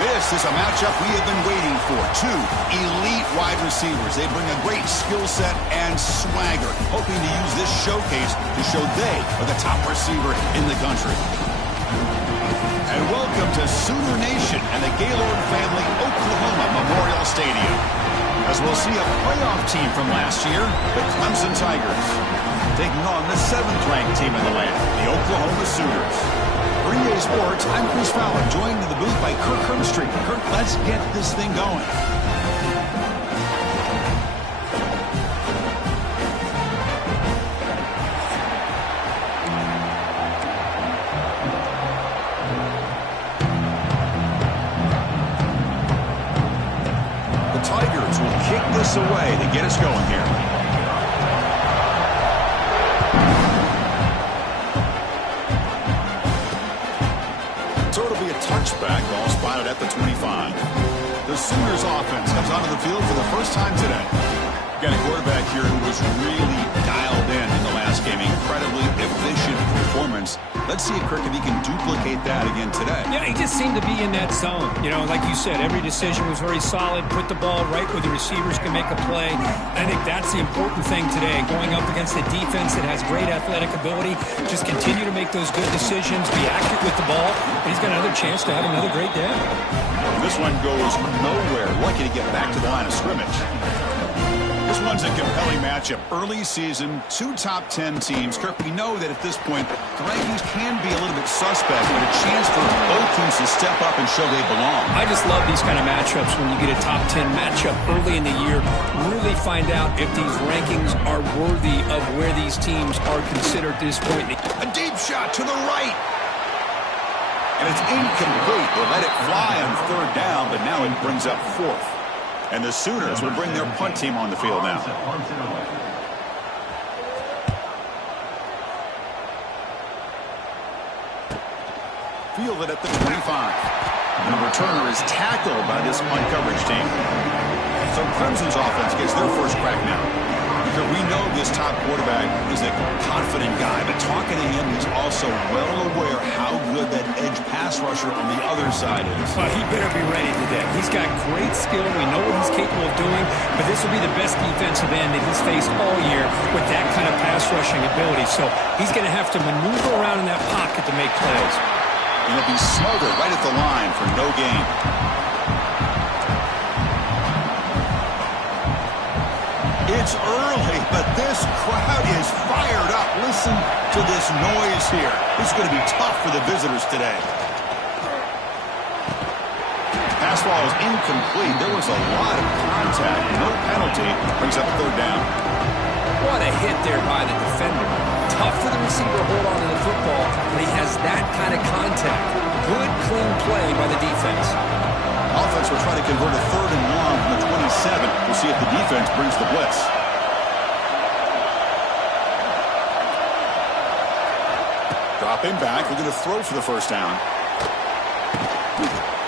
This is a matchup we have been waiting for. Two elite wide receivers. They bring a great skill set and swagger, hoping to use this showcase to show they are the top receiver in the country. And welcome to Sooner Nation and the Gaylord Family Oklahoma Memorial Stadium, as we'll see a playoff team from last year, the Clemson Tigers, taking on the 7th-ranked team in the land, the Oklahoma Sooners. For EA Sports, I'm Chris Fowler, joined in the booth by Kirk Herbstreit. Kirk, let's get this thing going. The Tigers will kick this away to get us going here. So it'll be a touchback, all spotted at the 25. The Sooners offense comes onto the field for the first time today. Got a quarterback here who was really dialed in the last game. Incredibly efficient performance. Let's see, Kirk, if he can duplicate that again today. Yeah, he just seemed to be in that zone. You know, like you said, every decision was very solid. Put the ball right where the receivers can make a play. I think that's the important thing today. Going up against a defense that has great athletic ability. Just continue to make those good decisions. Be accurate with the ball. And he's got another chance to have another great day. This one goes nowhere. Lucky to get back to the line of scrimmage. This one's a compelling matchup. Early season, 2 top 10 teams. Kirk, we know that at this point, the rankings can be a little bit suspect, but a chance for both teams to step up and show they belong. I just love these kind of matchups when you get a top 10 matchup early in the year. Really find out if these rankings are worthy of where these teams are considered at this point. A deep shot to the right. And it's incomplete. They let it fly on 3rd down, but now it brings up 4th. And the Sooners will bring their punt team on the field now. Fielded at the 25. And the returner is tackled by this punt coverage team. So Clemson's offense gets their first crack now. Because we know this top quarterback is a confident guy, but talking to him, he's also well aware how good that edge pass rusher on the other side is. Well, he better be ready today. He's got great skill. We know what he's capable of doing, but this will be the best defensive end that he's faced all year with that kind of pass rushing ability. So he's going to have to maneuver around in that pocket to make plays. And he'll be smothered right at the line for no gain. It's early, but this crowd is fired up. Listen to this noise here. This is going to be tough for the visitors today. Pass ball is incomplete. There was a lot of contact. No penalty. Brings up 3rd down. What a hit there by the defender. Tough for the receiver to hold on to the football, but he has that kind of contact. Good, clean play by the defense. Offense will try to convert a 3rd and long from the 27. We'll see if the defense brings the blitz. Dropping back. We're going to throw for the first down.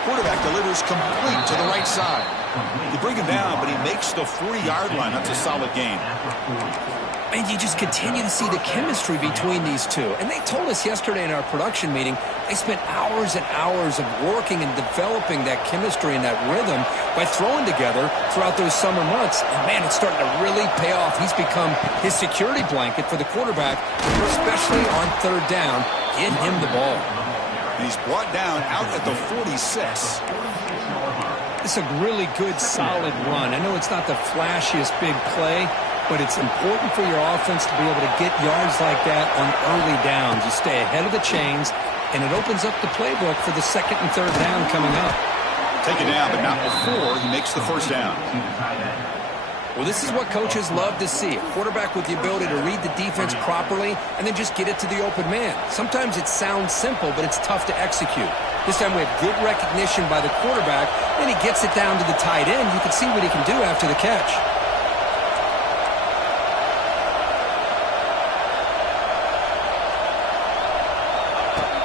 Quarterback delivers complete to the right side. You bring him down, but he makes the 40-yard line. That's a solid gain. And you just continue to see the chemistry between these two. And they told us yesterday in our production meeting, they spent hours and hours of working and developing that chemistry and that rhythm by throwing together throughout those summer months. And, man, it's starting to really pay off. He's become his security blanket for the quarterback, especially on 3rd down. Get him the ball. And he's brought down out at the 46. It's a really good, solid run. I know it's not the flashiest big play, but it's important for your offense to be able to get yards like that on early downs. You stay ahead of the chains, and it opens up the playbook for the 2nd and 3rd down coming up. Take it down, but not before he makes the 1st down. Well, this is what coaches love to see. A quarterback with the ability to read the defense properly and then just get it to the open man. Sometimes it sounds simple, but it's tough to execute. This time we have good recognition by the quarterback. Then he gets it down to the tight end. You can see what he can do after the catch.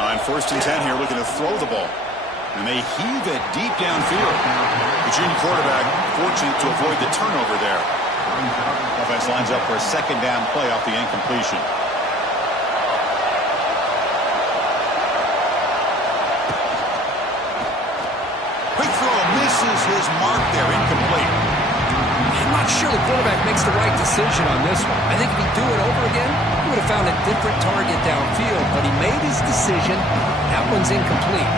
On 1st and 10 here, looking to throw the ball. And they heave it deep downfield. The junior quarterback fortunate to avoid the turnover there. Offense lines up for a 2nd down play off the incompletion. mark there, incomplete. I'm not sure the quarterback makes the right decision on this one. I think if he'd do it over again, he would have found a different target downfield, but he made his decision. That one's incomplete.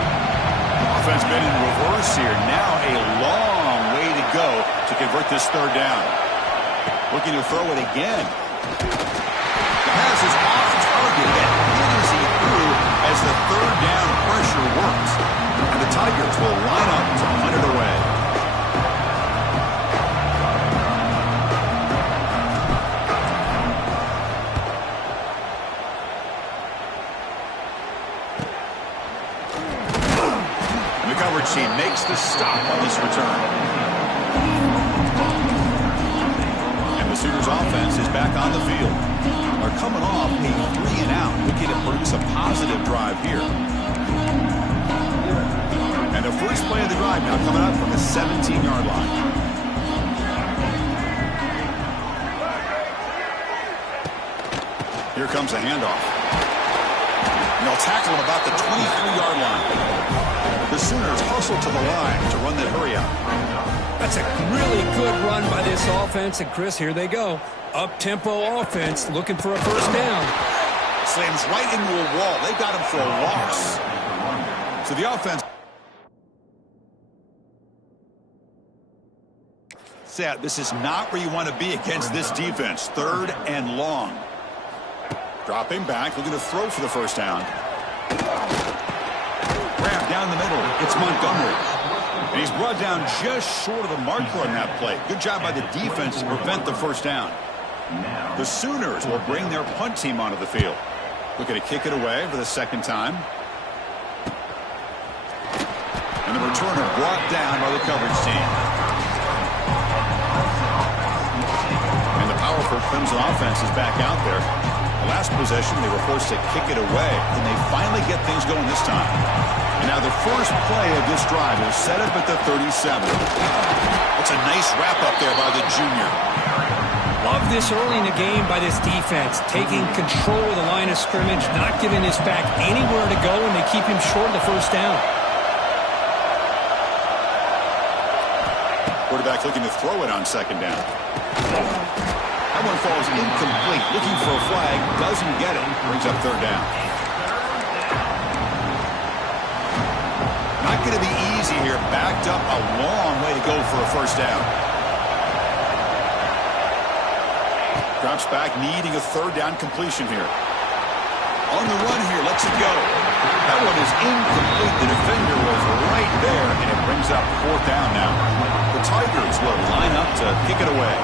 Offense been in reverse here. Now a long way to go to convert this third down. Looking to throw it again. The pass is off target and hit as he threw as the third down pressure works. And the Tigers will line up to punt it away. And the coverage team makes the stop on this return. And the Sooners offense is back on the field. Are coming off a 3-and-out, looking to produce a positive drive here. And the first play of the drive now coming up from the 17-yard line. Here comes a handoff. And they'll tackle him about the 23-yard line. The Sooners hustle to the line to run that hurry out. That's a really good run by this offense. And, Chris, here they go. Up-tempo offense looking for a first down. Slams right into a wall. They got him for a loss. So the offense. Set. This is not where you want to be against this defense. Third and long. Dropping back, looking to throw for the first down. Grab down the middle. It's Montgomery. And he's brought down just short of the marker on that play. Good job by the defense to prevent the first down. The Sooners will bring their punt team onto the field. Looking to kick it away for the second time. And the returner brought down by the coverage team. And the powerful Clemson offense is back out there. The last possession, they were forced to kick it away. And they finally get things going this time. And now the first play of this drive is set up at the 37. That's a nice wrap-up there by the junior. Love this early in the game by this defense, taking control of the line of scrimmage, not giving this back anywhere to go, and they keep him short of the first down. Quarterback looking to throw it on second down. That one falls incomplete. Looking for a flag, doesn't get it. Brings up third down. Not going to be easy here. Backed up a long way to go for a first down. Drops back, needing a third down completion here. On the run here, lets it go. That one is incomplete. The defender was right there, and it brings up fourth down now. The Tigers will line up to kick it away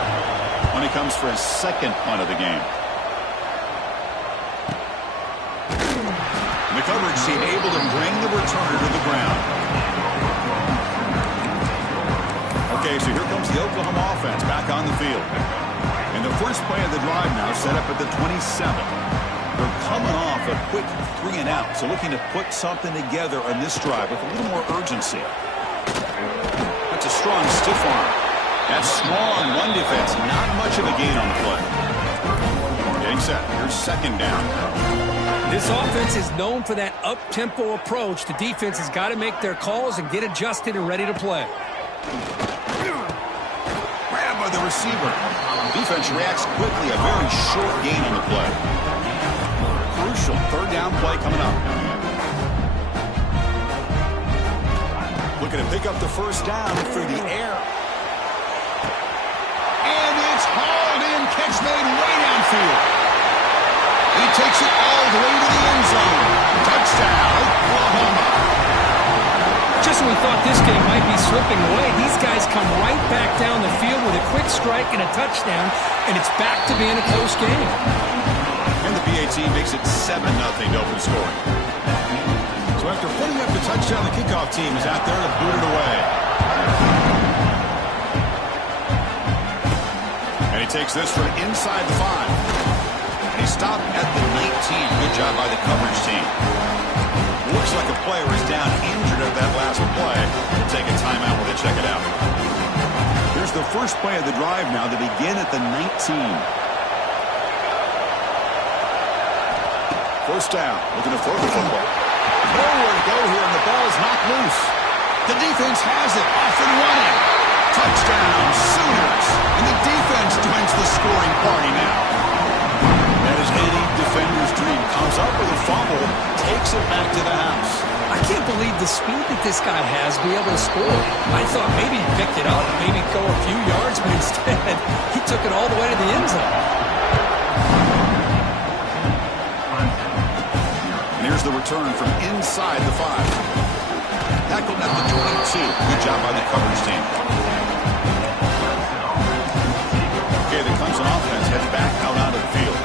when he comes for his second punt of the game. And the coverage team able to bring the returner to the ground. Okay, so here comes the Oklahoma offense back on the field. And the first play of the drive now set up at the 27. They're coming off a quick 3-and-out, so looking to put something together on this drive with a little more urgency. That's a strong stiff arm. That's small on run defense. Not much of a gain on the play. Getting set. Here's second down. This offense is known for that up-tempo approach. The defense has got to make their calls and get adjusted and ready to play. Grab by the receiver. Defense reacts quickly. A very short gain on the play. Crucial third down play coming up. Looking to pick up the first down through the air. And it's hauled in. Catch made way downfield. He takes it all the way to the end zone. Touchdown, Oklahoma. Just when we thought this game might be slipping away, these guys come right back down the field with a quick strike and a touchdown, and it's back to being a close game. And the BAT makes it 7-0 to open scoring. So after putting up the touchdown, the kickoff team is out there to boot it away. And he takes this from inside the 5. He stopped at the 19. Good job by the coverage team. Looks like a player is down injured at that last play. We'll take a timeout while they check it out. Here's the first play of the drive now to begin at the 19. First down, looking to throw the football. Nowhere to go here, and the ball is knocked loose. The defense has it, off and running. Touchdown, Sooners. And the defense joins the scoring party now. That is any defender's dream. Comes up with a fumble, takes it back to the house. I can't believe the speed that this guy has to be able to score. I thought maybe he picked it up, maybe go a few yards, but instead he took it all the way to the end zone. And here's the return from inside the 5. Tackled at the 22. Good job by the coverage team. Okay, the Clemson offense heads back out onto the field.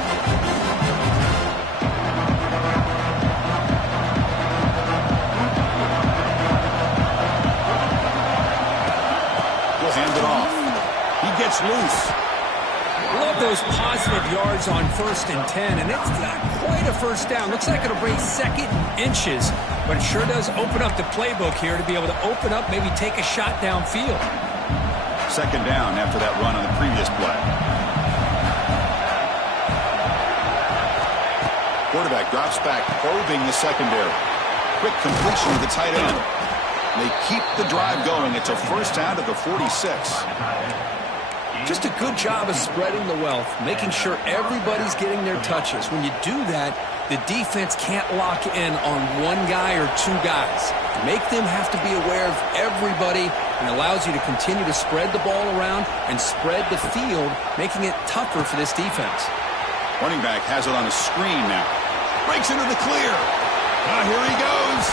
He'll hand it off. He gets loose. Love those positive yards on 1st and 10, and it's not quite a first down. Looks like it'll bring 2nd inches, but it sure does open up the playbook here to be able to open up, maybe take a shot downfield. 2nd down after that run on the previous play. Quarterback drops back, probing the secondary. Quick completion to the tight end. They keep the drive going. It's a first down to the 46. Just a good job of spreading the wealth, making sure everybody's getting their touches. When you do that, the defense can't lock in on one guy or two guys. Make them have to be aware of everybody, and allows you to continue to spread the ball around and spread the field, making it tougher for this defense. Running back has it on a screen now. Breaks into the clear. Now here he goes.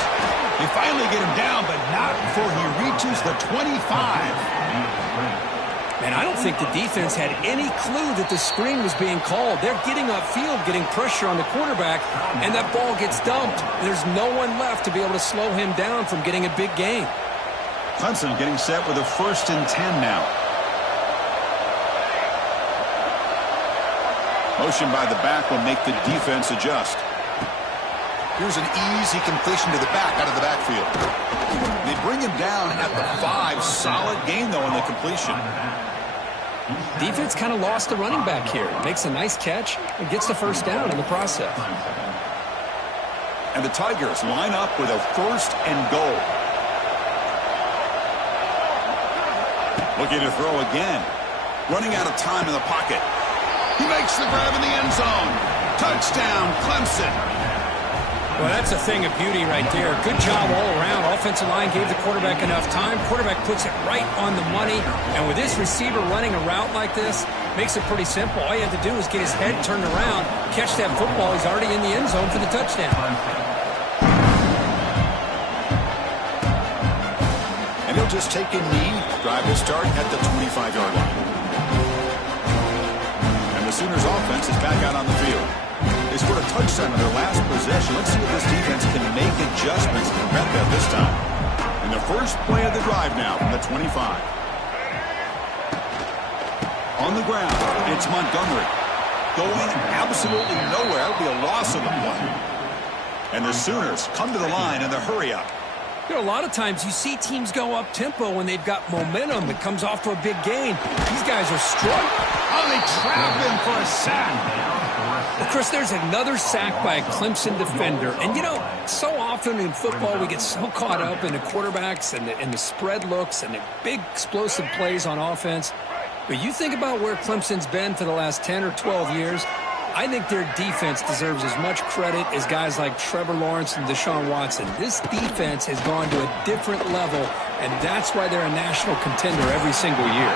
They finally get him down, but not before he reaches the 25. And I don't think the defense had any clue that the screen was being called. They're getting upfield, getting pressure on the quarterback, and that ball gets dumped. There's no one left to be able to slow him down from getting a big gain. Clemson getting set with a 1st and 10 now. Motion by the back will make the defense adjust. Here's an easy completion to the back out of the backfield. They bring him down at the 5. Solid gain, though, in the completion. Defense kind of lost the running back here. Makes a nice catch and gets the first down in the process. And the Tigers line up with a 1st and goal. Looking to throw again. Running out of time in the pocket. He makes the grab in the end zone. Touchdown, Clemson. Well, that's a thing of beauty right there. Good job all around. Offensive line gave the quarterback enough time. Quarterback puts it right on the money. And with this receiver running a route like this, makes it pretty simple. All you have to do is get his head turned around, catch that football. He's already in the end zone for the touchdown. And he'll just take a knee, drive to start at the 25-yard line. And the Sooners offense is back out on the field. They scored a touchdown in their last possession. Let's see if this defense can make adjustments to prevent that this time. And the first play of the drive now from the 25. On the ground, it's Montgomery. Going absolutely nowhere. It'll be a loss of the play. And the Sooners come to the line in the hurry-up. You know, a lot of times you see teams go up-tempo when they've got momentum. It comes off to a big gain. These guys are struggling. Oh, they trap him for a sack. Well, Chris, there's another sack by a Clemson defender. And, you know, so often in football we get so caught up in the quarterbacks and the spread looks and the big explosive plays on offense. But you think about where Clemson's been for the last 10 or 12 years, I think their defense deserves as much credit as guys like Trevor Lawrence and Deshaun Watson. This defense has gone to a different level, and that's why they're a national contender every single year.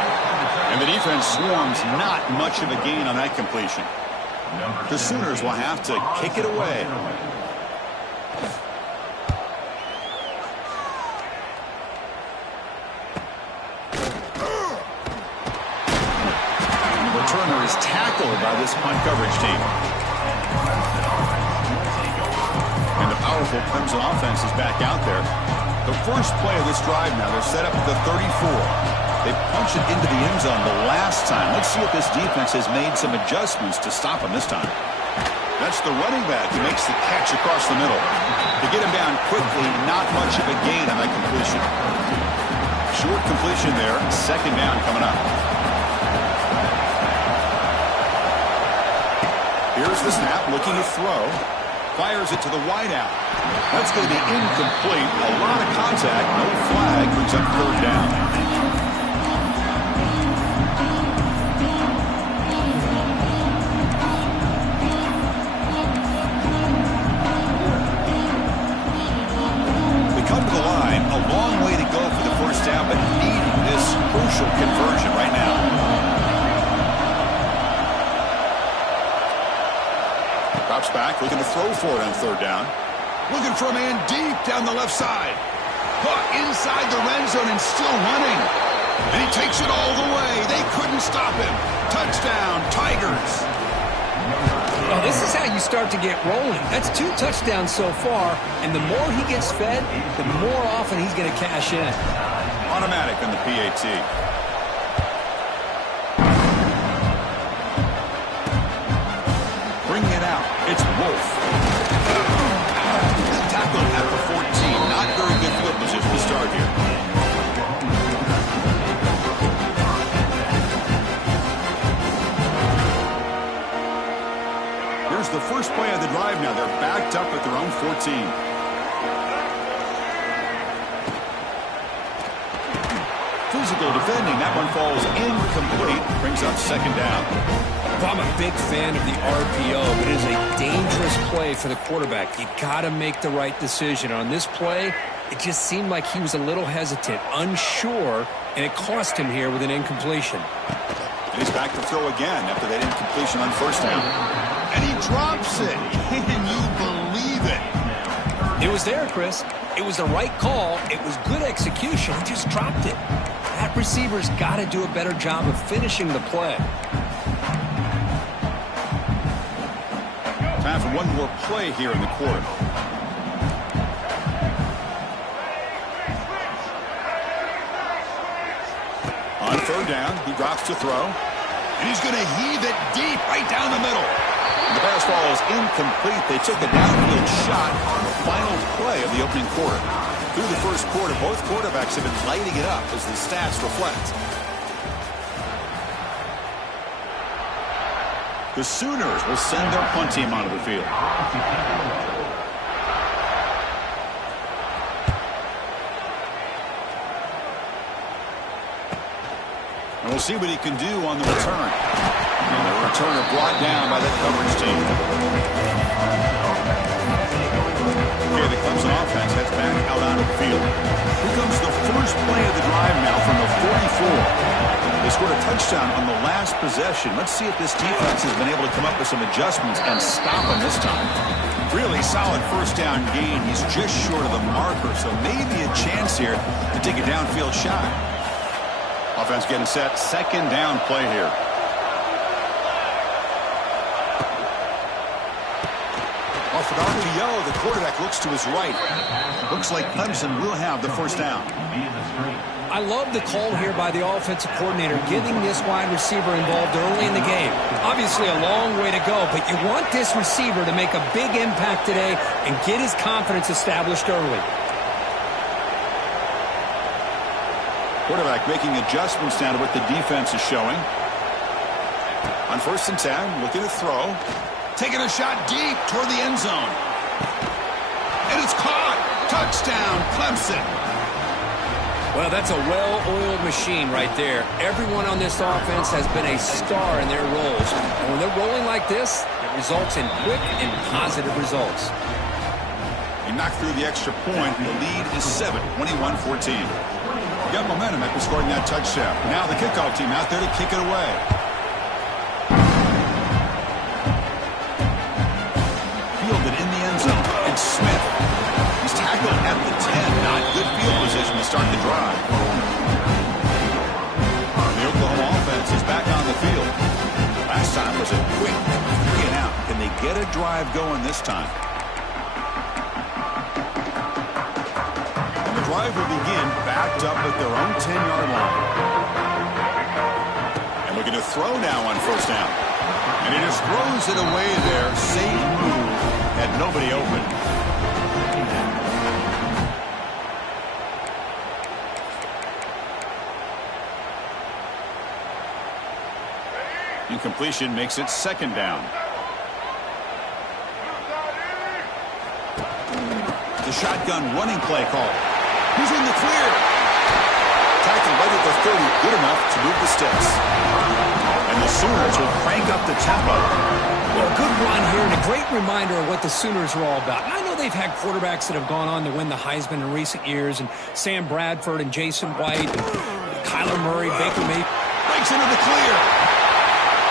And the defense swarms not much of a gain on that completion. The Sooners will have to kick it away. The returner is tackled by this punt coverage team. And the powerful Clemson offense is back out there. The first play of this drive now, they're set up at the 34. They punch it into the end zone the last time. Let's see if this defense has made some adjustments to stop him this time. That's the running back who makes the catch across the middle. To get him down quickly, not much of a gain on that completion. Short completion there, 2nd down coming up. Here's the snap, looking to throw. Fires it to the wideout. That's going to be incomplete. A lot of contact, no flag, brings up 3rd down. Drops back, looking to throw for it on third down. Looking for a man deep down the left side. Caught inside the red zone and still running. And he takes it all the way. They couldn't stop him. Touchdown, Tigers. Oh, this is how you start to get rolling. That's 2 touchdowns so far, and the more he gets fed, the more often he's going to cash in. Automatic on the PAT. Bringing it out. It's Wolf. Tackle at the 14. Not very good field position to start here. Here's the first play of the drive now. They're backed up at their own 14. Physical defending. That one falls incomplete. Brings up second down. I'm a big fan of the RPO, but it is a dangerous play for the quarterback. You got to make the right decision. On this play, it just seemed like he was a little hesitant, unsure, and it cost him here with an incompletion. And he's back to throw again after that incompletion on first down. And he drops it. Can you believe it? It was there, Chris. It was the right call. It was good execution. He just dropped it. That receiver's got to do a better job of finishing the play. Time for one more play here in the quarter. On third down, he drops to throw. And he's going to heave it deep right down the middle. The pass falls incomplete. They took a downfield shot on the final play of the opening quarter. Through the first quarter, both quarterbacks have been lighting it up as the stats reflect. The Sooners will send their punt team onto the field. And we'll see what he can do on the return. And the returner brought down by that coverage team. Okay, the Clemson offense heads back out onto the field. Here comes the first play of the drive now from the 44. They scored a touchdown on the last possession. Let's see if this defense has been able to come up with some adjustments and stop him this time. Really solid first down gain. He's just short of the marker, so maybe a chance here to take a downfield shot. Offense getting set. Second down play here. Off an RPO, the quarterback looks to his right. Looks like Clemson will have the first down. I love the call here by the offensive coordinator, getting this wide receiver involved early in the game. Obviously a long way to go, but you want this receiver to make a big impact today and get his confidence established early. Quarterback making adjustments down to what the defense is showing. On 1st and 10, looking to throw. Taking a shot deep toward the end zone. And it's caught. Touchdown, Clemson. Well, that's a well-oiled machine right there. Everyone on this offense has been a star in their roles. And when they're rolling like this, it results in quick and positive results. He knocked through the extra point. The lead is 7, 21-14. Got momentum after scoring that touchdown. Now the kickoff team out there to kick it away. Fielded in the end zone. And Smith. He's tackled at the 10. Not good field position to start the drive. The Oklahoma offense is back on the field. Last time was a quick 3 and out. Can they get a drive going this time? And the drive will begin backed up at their own 10-yard line. And looking to throw now on first down. And he just throws it away there. Safe move. Had nobody open. Incompletion makes it second down. The shotgun running play call. Who's in the clear? Tackled right at the 30, good enough to move the sticks. And the Sooners will crank up the tempo. Well, a good run here and a great reminder of what the Sooners are all about. And I know they've had quarterbacks that have gone on to win the Heisman in recent years, and Sam Bradford and Jason White, and Kyler Murray, Baker Mayfield. Breaks into the clear.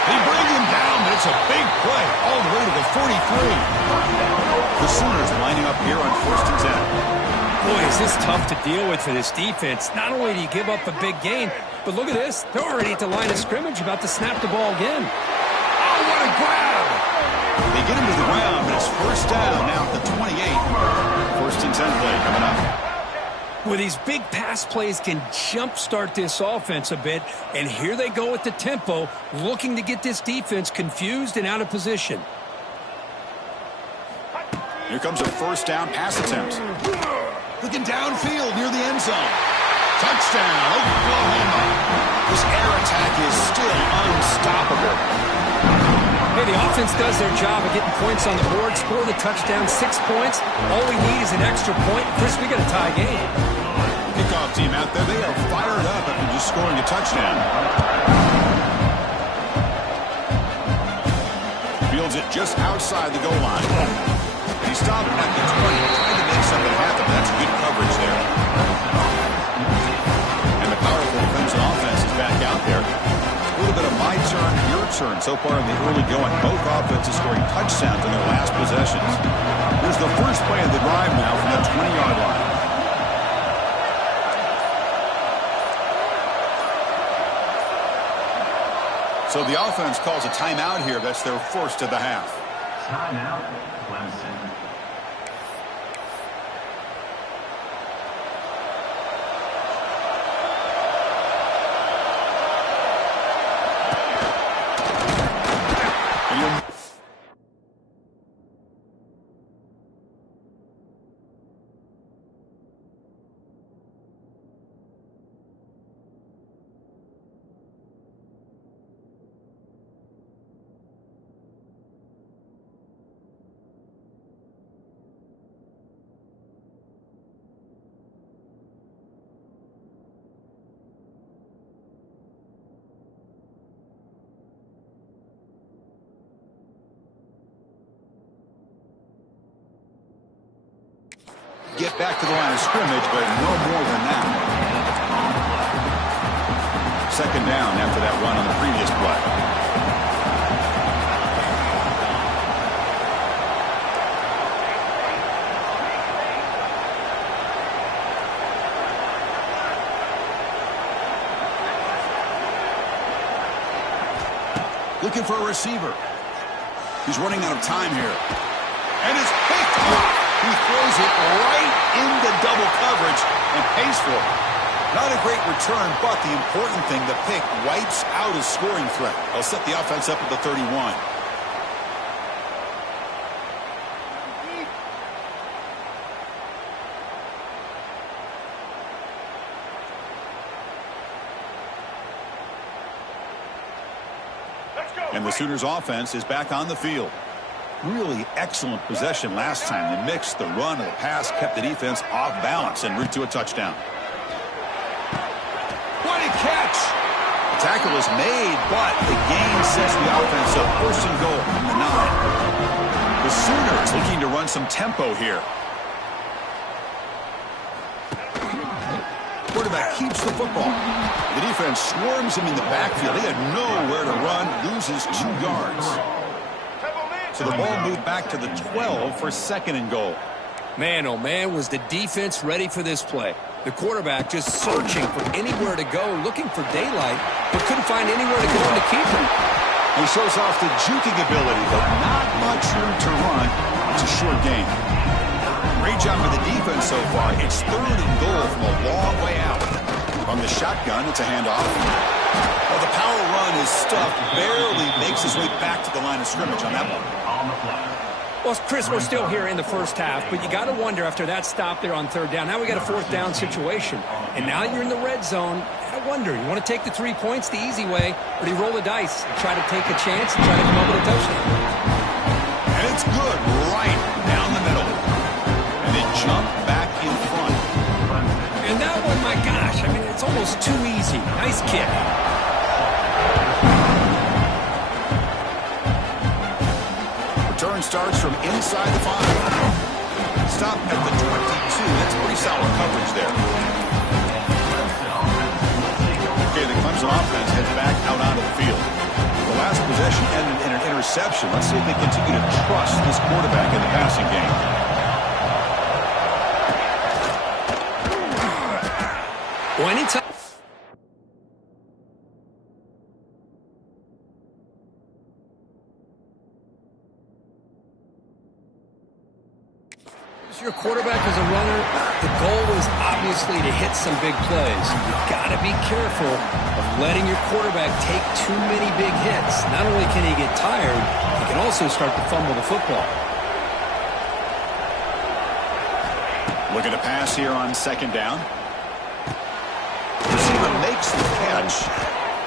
They bring him down, but it's a big play all the way to the 43. The Sooners lining up here on 1st and 10. Boy, is this tough to deal with for this defense. Not only do you give up a big gain, but look at this. They're already at the line of scrimmage, about to snap the ball again. Oh, what a grab! They get him to the ground, but it's 1st down now at the 28. 1st and 10 play coming up. Well, these big pass plays can jumpstart this offense a bit, and here they go at the tempo, looking to get this defense confused and out of position. Here comes a 1st down pass attempt. Looking downfield near the end zone. Touchdown, Oklahoma. This air attack is still unstoppable. Hey, the offense does their job of getting points on the board, score the touchdown, 6 points. All we need is an extra point. Chris, we got a tie game. Kickoff team out there, they are fired up after just scoring a touchdown. Fields it just outside the goal line. He stopped at the 20, trying to make something happen. That's good coverage there. And the powerful Clemson offense is back out there. A little bit of my turn, your turn so far in the early going. Both offenses scoring touchdowns in their last possessions. Here's the first play of the drive now from the 20-yard line. So the offense calls a timeout here. That's their first of the half. Timeout, Clemson. Get back to the line of scrimmage, but no more than that. 2nd down after that run on the previous play. Looking for a receiver. He's running out of time here. And it's picked off. He throws it right into double coverage and pays for it. Not a great return, but the important thing, the pick wipes out his scoring threat. He'll set the offense up at the 31. And the Sooners offense is back on the field. Really excellent possession last time. The mix, the run, and the pass kept the defense off balance en route to a touchdown. What a catch! The tackle is made, but the gain sets the offense up. 1st and goal from the 9. The Sooners looking to run some tempo here. Quarterback keeps the football. The defense swarms him in the backfield. He had nowhere to run, loses 2 yards. So the ball moved back to the 12 for 2nd and goal. Man, oh man, was the defense ready for this play. The quarterback just searching for anywhere to go, looking for daylight, but couldn't find anywhere to go in the keeper. He shows off the juking ability, but not much room to run. It's a short game. Great job with the defense so far. It's 3rd and goal from a long way out. From the shotgun, it's a handoff. Well, the power run is stuffed, barely makes his way back to the line of scrimmage on that one. Well, Chris, we're still here in the first half, but you got to wonder after that stop there on 3rd down. Now we got a 4th down situation, and now you're in the red zone. I wonder, you want to take the 3 points the easy way, or do you roll the dice and try to take a chance and try to come up with a touchdown? And it's good, right down the middle. And they jump back in front. And that one, my gosh, I mean, it's almost too easy. Nice kick. Return starts from inside the 5. Stop at the 22. That's pretty solid coverage there. Okay, the Clemson offense heads back out onto the field. The last possession ended in an reception. Let's see if they continue to trust this quarterback in the passing game. Well, anytime. Your quarterback is a runner. The goal is obviously to hit some big plays. You've got to be careful of letting your quarterback take too many big hits. Not only can he get tired, he can also start to fumble the football. Looking to pass here on second down. Receiver makes the catch.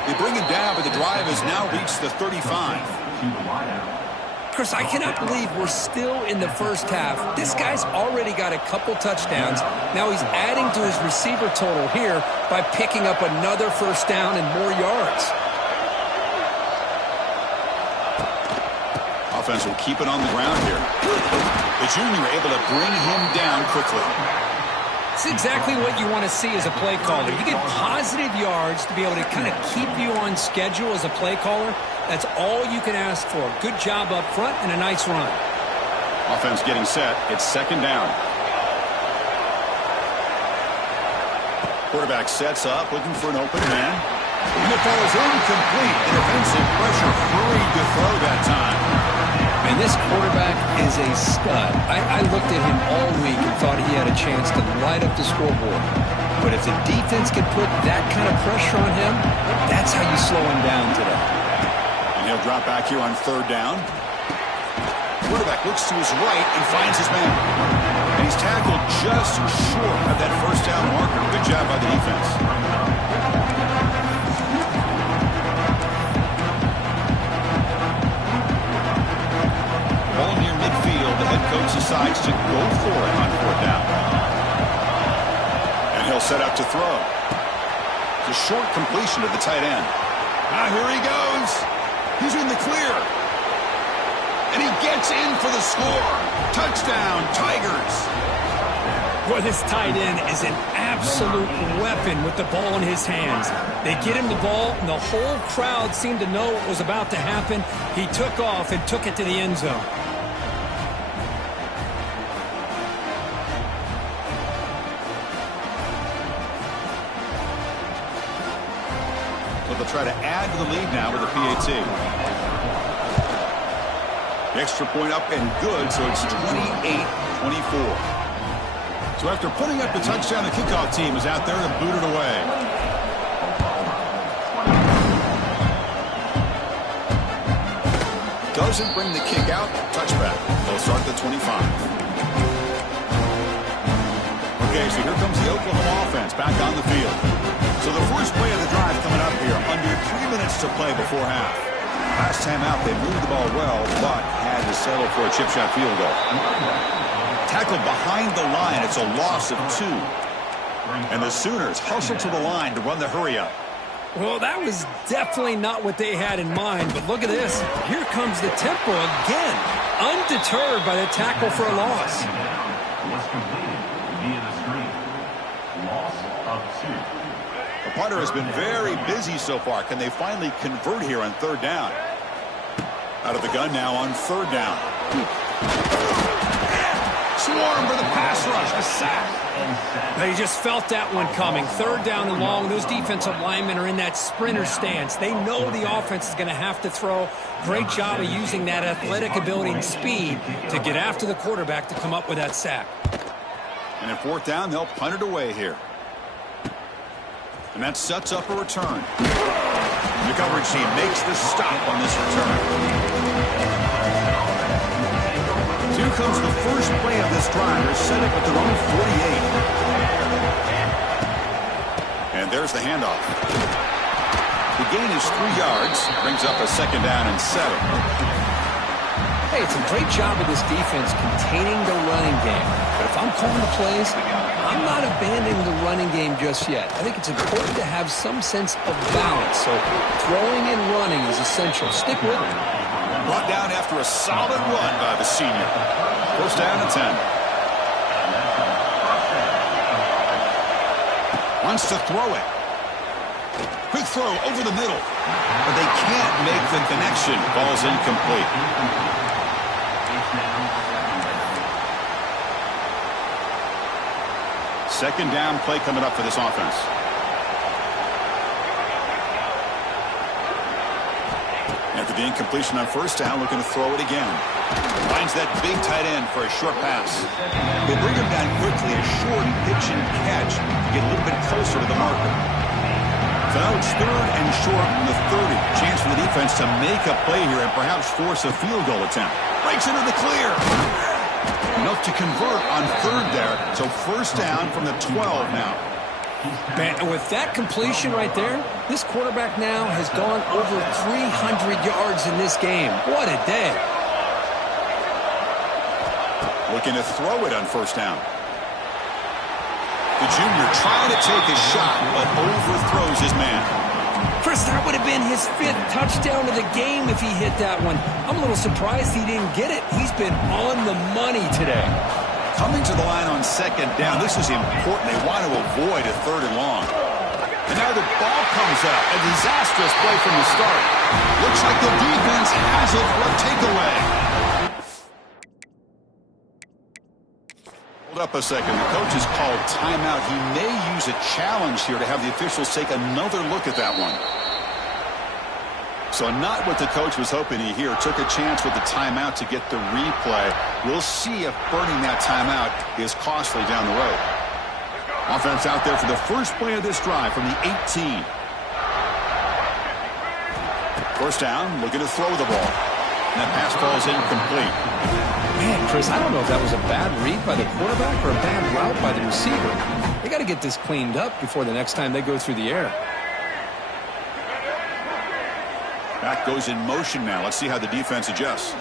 They bring him down, but the drive has now reached the 35. Chris, I cannot believe we're still in the first half. This guy's already got a couple touchdowns. Now he's adding to his receiver total here by picking up another first down and more yards. Offense will keep it on the ground here. The junior able to bring him down quickly. It's exactly what you want to see as a play caller. You get positive yards to be able to kind of keep you on schedule as a play caller. That's all you can ask for. Good job up front and a nice run. Offense getting set. It's second down. Quarterback sets up, looking for an open man. And the ball is incomplete. The defensive pressure hurried to throw that time. And this quarterback is a stud. I looked at him all week and thought he had a chance to light up the scoreboard. But if the defense can put that kind of pressure on him, that's how you slow him down today. And he'll drop back here on third down. Quarterback looks to his right and finds his man. And he's tackled just short of that first down marker. Good job by the defense. Ball near midfield. The head coach decides to go for it on fourth down. And he'll set up to throw. It's a short completion to the tight end. Now here he goes. He's in the clear. And he gets in for the score. Touchdown, Tigers. Well, this tight end is an absolute weapon with the ball in his hands. They get him the ball, and the whole crowd seemed to know what was about to happen. He took off and took it to the end zone. So they'll try to add to the lead now with a PAT. The extra point up and good, so it's 28-24. So after putting up the touchdown, the kickoff team is out there to boot it away. Doesn't bring the kick out. Touchback. They'll start the 25. Okay, so here comes the Oklahoma offense back on the field. So the first play of the drive coming up here. Under 3 minutes to play before half. Last time out, they moved the ball well, but had to settle for a chip shot field goal. Tackled behind the line. It's a loss of 2. And the Sooners hustle to the line to run the hurry up. Well, that was definitely not what they had in mind, but look at this. Here comes the tempo again, undeterred by the tackle for a loss. Was completed via the screen. Loss of 2. The punter has been very busy so far. Can they finally convert here on third down? Out of the gun now on third down. Swarm for the pass rush. A sack. They just felt that one coming. Third down and long. Those defensive linemen are in that sprinter stance. They know the offense is going to have to throw. Great job of using that athletic ability and speed to get after the quarterback to come up with that sack. And in fourth down, they'll punt it away here. And that sets up a return. The coverage team makes the stop on this return. Here comes the first play of this drive. They're set up at their own 48. And there's the handoff. The gain is 3 yards. Brings up a second down and 7. Hey, it's a great job of this defense containing the running game. But if I'm calling the plays, I'm not abandoning the running game just yet. I think it's important to have some sense of balance. So throwing and running is essential. Stick with it. Brought down after a solid run by the senior. First down and 10. Wants to throw it. Quick throw over the middle. But they can't make the connection. Ball's incomplete. Second down play coming up for this offense. After the incompletion on first down, looking to throw it again. Finds that big tight end for a short pass. They bring him down quickly, a short pitch and catch to get a little bit closer to the marker. So now it's third and short from the 30. Chance for the defense to make a play here and perhaps force a field goal attempt. Breaks into the clear. Enough to convert on third there. So first down from the 12 now. Man, with that completion right there, this quarterback now has gone over 300 yards in this game. What a day. Looking to throw it on first down. The junior trying to take a shot, but overthrows his man. Chris, that would have been his 5th touchdown of the game if he hit that one. I'm a little surprised he didn't get it. He's been on the money today. Coming to the line on second down, this is important. They want to avoid a third and long. And now the ball comes out. A disastrous play from the start. Looks like the defense has it for a takeaway. Hold up a second. The coach has called timeout. He may use a challenge here to have the officials take another look at that one. So not what the coach was hoping to hear. Took a chance with the timeout to get the replay. We'll see if burning that timeout is costly down the road. Offense out there for the first play of this drive from the 18. First down, looking to throw the ball. And that pass ball is incomplete. Man, Chris, I don't know if that was a bad read by the quarterback or a bad route by the receiver. They got to get this cleaned up before the next time they go through the air. Back goes in motion now. Let's see how the defense adjusts.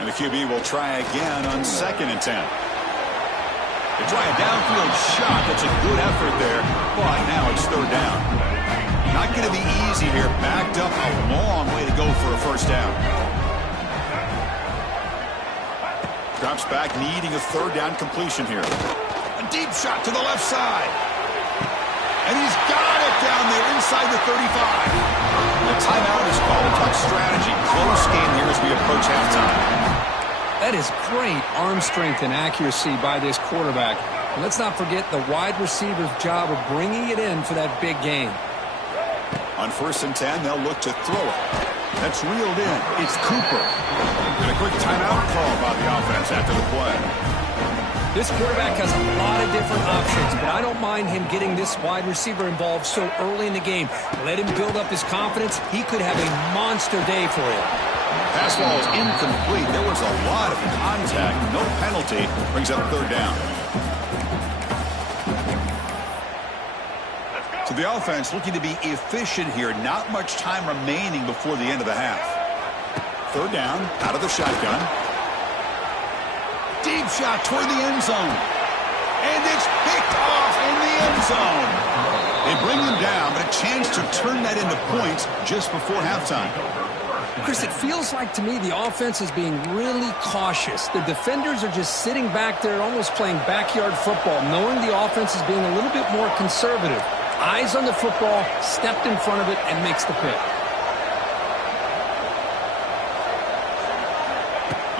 And the QB will try again on second and 10. They try a downfield shot. That's a good effort there, but now it's third down. Not going to be easy here. Backed up a long way to go for a first down. Drops back, needing a third down completion here. A deep shot to the left side. And he's got it down there inside the 35. The timeout is called. A tough strategy. Close game here as we approach halftime. That is great arm strength and accuracy by this quarterback. And let's not forget the wide receiver's job of bringing it in for that big game. On first and 10, they'll look to throw it. That's reeled in. It's Cooper. And a quick timeout call by the offense after the play. This quarterback has a lot of different options, but I don't mind him getting this wide receiver involved so early in the game. Let him build up his confidence. He could have a monster day for you. Pass ball is incomplete. There was a lot of contact. No penalty. Brings up third down. So the offense looking to be efficient here. Not much time remaining before the end of the half. Third down, out of the shotgun. Deep shot toward the end zone. And it's picked off in the end zone. They bring him down, but a chance to turn that into points just before halftime. Chris, it feels like to me the offense is being really cautious. The defenders are just sitting back there almost playing backyard football, knowing the offense is being a little bit more conservative. Eyes on the football, stepped in front of it, and makes the pick.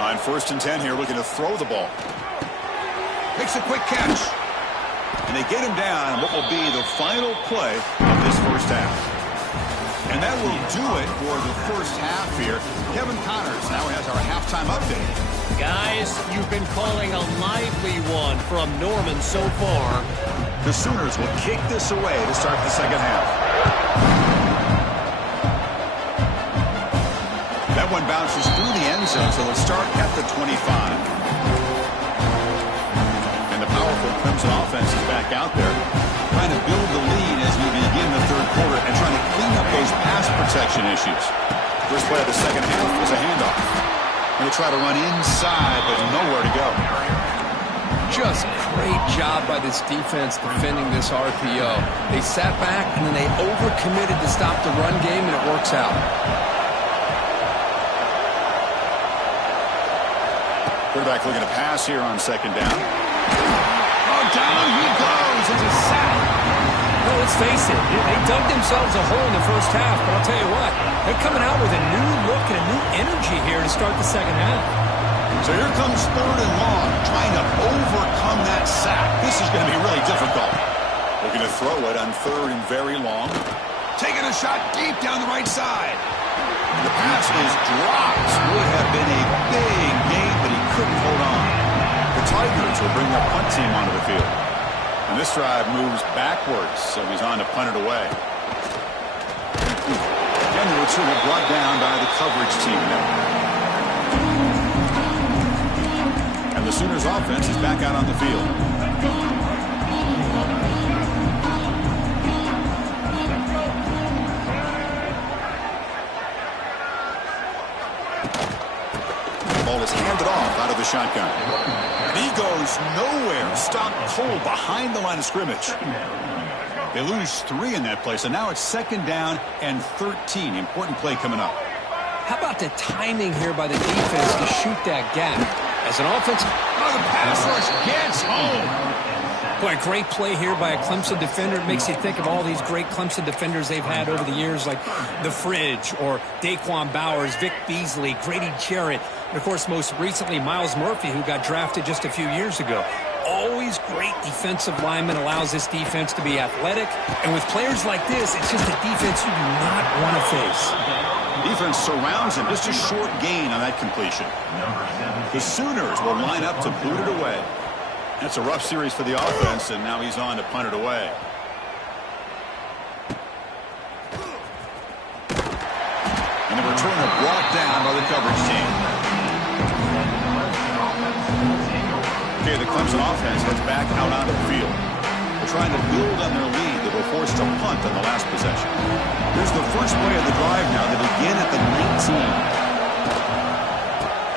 On first and 10 here, looking to throw the ball. Makes a quick catch. And they get him down on what will be the final play of this first half. And that will do it for the first half here. Kevin Connors now has our halftime update. Guys, you've been calling a lively one from Norman so far. The Sooners will kick this away to start the second half. That one bounces through the end zone, so they'll start at the 25. And the powerful Clemson offense is back out there, trying to build the lead as we begin the third quarter and trying to clean up those pass protection issues. First play of the second half was a handoff. And they try to run inside, but nowhere to go. Just great job by this defense defending this RPO. They sat back, and then they overcommitted to stop the run game, and it works out. Quarterback looking to pass here on second down. Oh, down he goes. It's a sack. No, let's face it, they dug themselves a hole in the first half, but I'll tell you what, they're coming out with a new look and a new energy here to start the second half. So here comes 3rd and long, trying to overcome that sack. This is going to be really difficult. Looking to throw it on 3rd and very long. Taking a shot deep down the right side. And the pass is dropped. Would have been a big gain, but he couldn't hold on. The Tigers will bring their punt team onto the field. And this drive moves backwards, so he's on to punt it away. And the return brought down by the coverage team there. And the Sooners offense is back out on the field. The ball is handed off out of the shotgun. And he goes nowhere. Stopped cold behind the line of scrimmage. They lose 3 in that play, so now it's 2nd down and 13. Important play coming up. How about the timing here by the defense to shoot that gap? As an offensive... Oh, the pass rush gets home. Boy, a great play here by a Clemson defender. It makes you think of all these great Clemson defenders they've had over the years, like The Fridge or Daquan Bowers, Vic Beasley, Grady Jarrett, and, of course, most recently, Miles Murphy, who got drafted just a few years ago. Always great defensive lineman, allows this defense to be athletic. And with players like this, it's just a defense you do not want to face. Defense surrounds him. Just a short gain on that completion. The Sooners will line up to boot it away. That's a rough series for the offense, and now he's on to punt it away. And the returner brought down by the coverage team. Okay, the Clemson offense heads back out onto the field. They're trying to build on their lead. They were forced to punt on the last possession. Here's the first play of the drive now. They begin at the 19.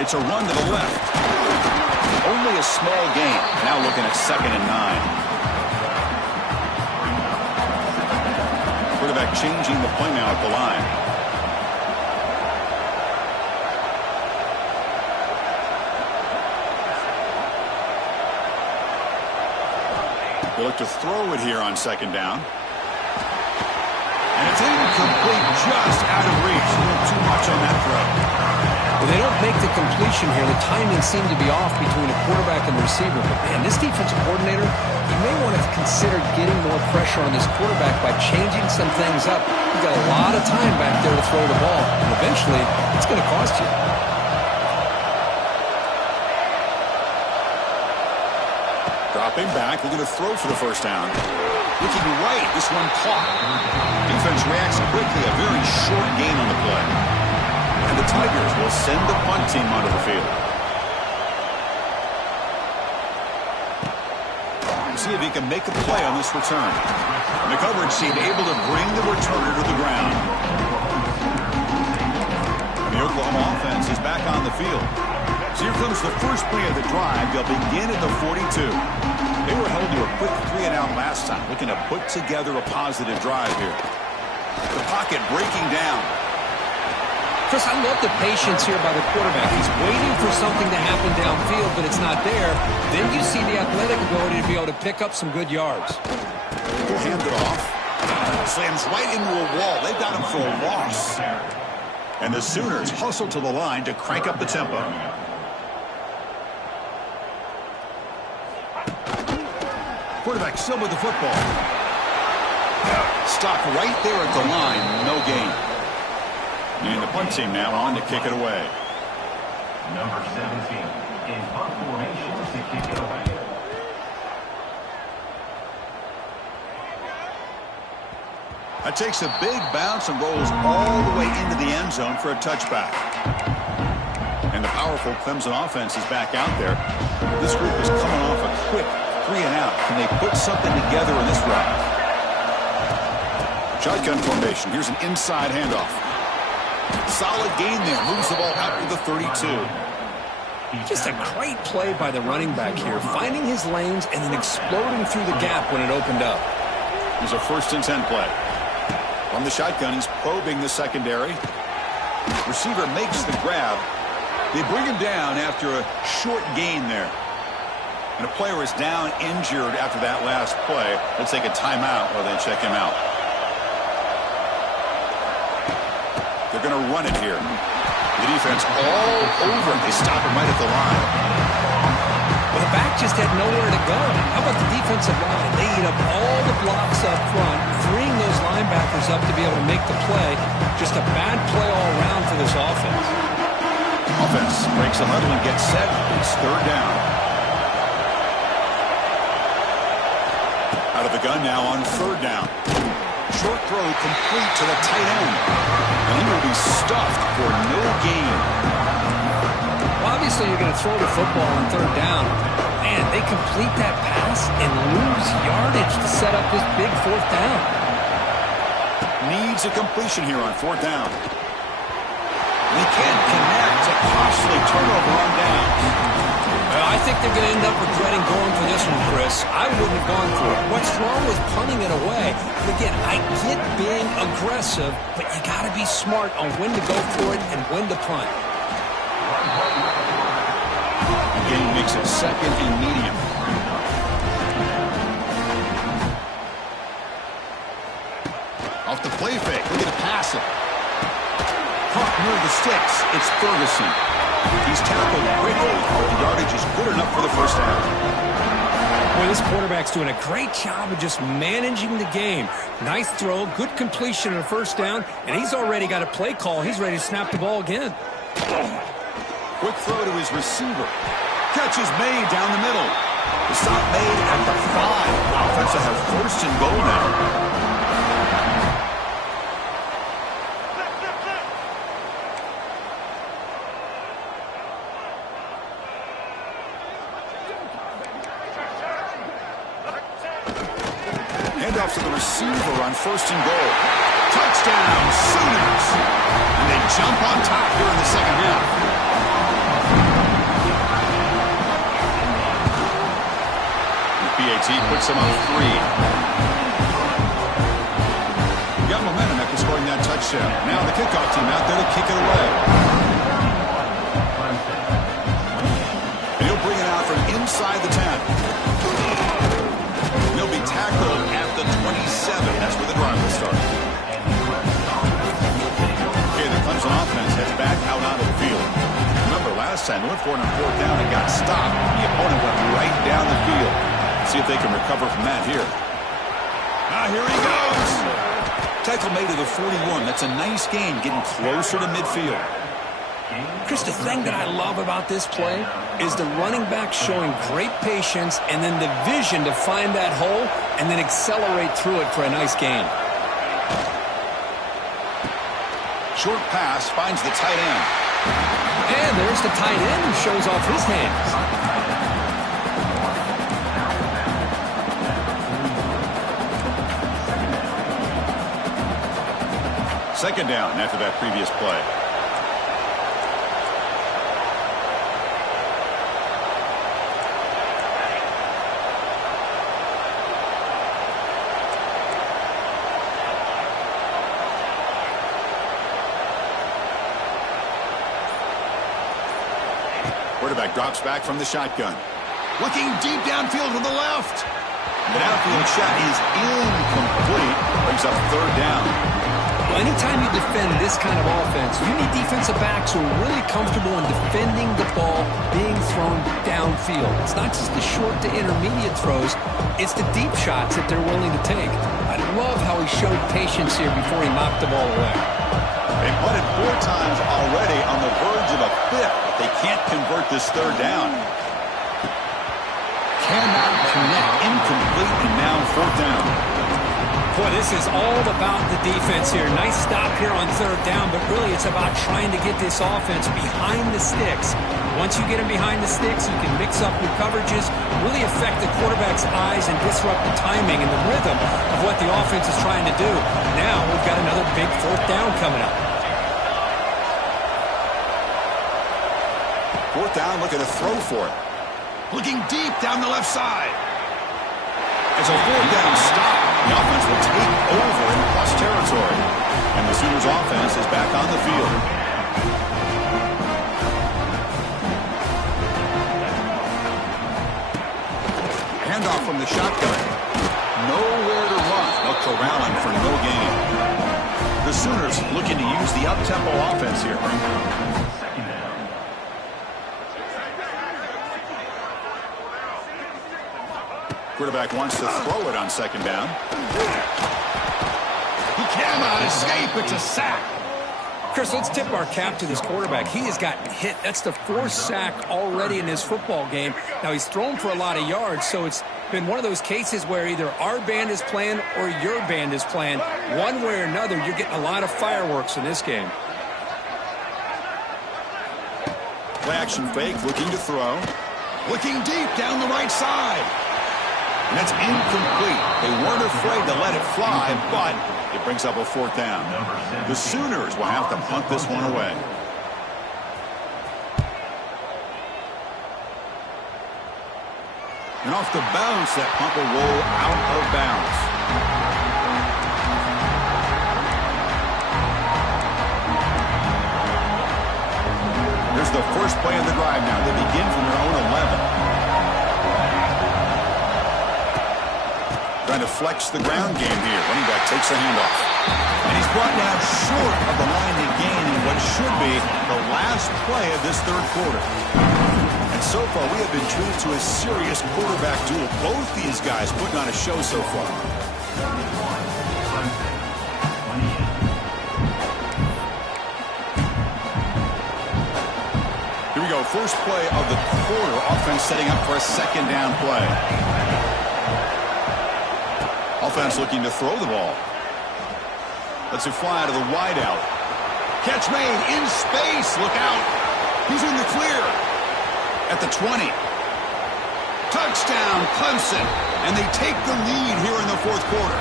It's a run to the left. Only a small gain. Now looking at 2nd and 9. Quarterback changing the play now at the line. They look to throw it here on 2nd down. And it's incomplete, just out of reach. A little too much on that throw. Well, they don't make the completion here. The timing seemed to be off between a quarterback and the receiver. But, man, this defensive coordinator, he may want to consider getting more pressure on this quarterback by changing some things up. He's got a lot of time back there to throw the ball. And eventually, it's going to cost you. Dropping back, looking to throw for the first down. Looking right, this one caught. Defense reacts quickly, a very short gain on the play. And the Tigers will send the punt team onto the field. See if he can make a play on this return. And the coverage team able to bring the returner to the ground. And the Oklahoma offense is back on the field. So here comes the first play of the drive. They'll begin at the 42. They were held to a quick 3-and-out last time, looking to put together a positive drive here. The pocket breaking down. Chris, I love the patience here by the quarterback. He's waiting for something to happen downfield, but it's not there. Then you see the athletic ability to be able to pick up some good yards. He'll hand it off. Slams right into a wall. They've got him for a loss. And the Sooners hustle to the line to crank up the tempo. Quarterback still with the football. Stopped right there at the line. No gain. And the punt team now on to kick it away. Number 17 in punt formation to kick it away. That takes a big bounce and rolls all the way into the end zone for a touchback. And the powerful Clemson offense is back out there. This group is coming off a quick 3-and-out. Can they put something together in this drive? Shotgun formation. Here's an inside handoff. Solid gain there. Moves the ball out to the 32. Just a great play by the running back here. Finding his lanes and then exploding through the gap when it opened up. Here's a 1st and 10 play. From the shotgun, he's probing the secondary. Receiver makes the grab. They bring him down after a short gain there. And a player is down injured after that last play. Let's take a timeout while they check him out. They're going to run it here. The defense all over him. They stop him right at the line. Well, the back just had nowhere to go. How about the defensive line? They eat up all the blocks up front, freeing those linebackers up to be able to make the play. Just a bad play all around for this offense. Offense breaks the huddle and gets set. It's third down. Out of the gun now on third down. Short throw complete to the tight end. And he will be stuffed for no gain. Well, obviously, you're going to throw the football on third down. Man, they complete that pass and lose yardage to set up this big fourth down. Needs a completion here on fourth down. And he can't connect. A costly turnover on downs. Well, I think they're going to end up regretting going for this one, Chris. I wouldn't have gone for it. What's wrong with punting it away? And again, I get being aggressive, but you got to be smart on when to go for it and when to punt. The game makes it second and medium. Off the play fake. Look at the pass it. Caught near the sticks. It's Ferguson. He's tackled quickly. The yardage is good enough for the first down. Boy, this quarterback's doing a great job of just managing the game. Nice throw, good completion on the first down, and he's already got a play call. He's ready to snap the ball again. Quick throw to his receiver. Catch is made down the middle. The stop made at the 5. Offense will have first and goal now. Handoff to the receiver on first and goal. Touchdown, Sooners! And they jump on top here in the second half. The PAT puts them up 3. Got momentum after scoring that touchdown. Now the kickoff team out there to kick it away. And he'll bring it out from inside the 10. He'll be tackled at the 27. That's where the drive will start. Okay, the Clemson offense heads back out onto the field. Remember, last time they went for it on fourth down and got stopped. The opponent went right down the field. Let's see if they can recover from that here. Here he goes. Tackle made to the 41. That's a nice gain, getting closer to midfield. Chris, the thing that I love about this play is the running back showing great patience and then the vision to find that hole and then accelerate through it for a nice gain. Short pass finds the tight end. And there's the tight end who shows off his hands. Second down after that previous play. Quarterback drops back from the shotgun. Looking deep downfield to the left. The downfield shot is incomplete. Brings up third down. Well, anytime you defend this kind of offense, you need defensive backs who are really comfortable in defending the ball being thrown downfield. It's not just the short to intermediate throws. It's the deep shots that they're willing to take. I love how he showed patience here before he knocked the ball away. They punted 4 times already on the verge of a 5th. They can't convert this third down. Cannot connect. Incomplete, and now fourth down. Boy, this is all about the defense here. Nice stop here on third down, but really it's about trying to get this offense behind the sticks. Once you get them behind the sticks, you can mix up your coverages, really affect the quarterback's eyes and disrupt the timing and the rhythm of what the offense is trying to do. Now we've got another big fourth down coming up. Fourth down, looking to throw for it. Looking deep down the left side. It's a fourth down stop. The offense will take over in plus territory. And the Sooners offense is back on the field. up-tempo offense here. Second down. Quarterback wants to throw it on second down. He cannot escape. It's a sack. Chris, let's tip our cap to this quarterback. He has gotten hit. That's the fourth sack already in this football game. Now, he's thrown for a lot of yards, so it's been one of those cases where either our band is playing or your band is playing. One way or another, you're getting a lot of fireworks in this game. Play action fake, looking to throw. Looking deep down the right side. And that's incomplete. They weren't afraid to let it fly, but it brings up a fourth down. The Sooners will have to punt this one away. And off the bounce, that punt will roll out of bounds. Here's the first play of the drive now. They begin from their own 11. Trying to flex the ground game here. Running back takes the handoff. And he's brought down short of the line to gain in what should be the last play of this third quarter. And so far, we have been treated to a serious quarterback duel. Both these guys putting on a show so far. Here we go. First play of the quarter. Offense setting up for a second down play. Offense looking to throw the ball. Lets it fly to the wideout. Catch made in space. Look out. He's in the clear. At the 20. Touchdown, Clemson. And they take the lead here in the fourth quarter.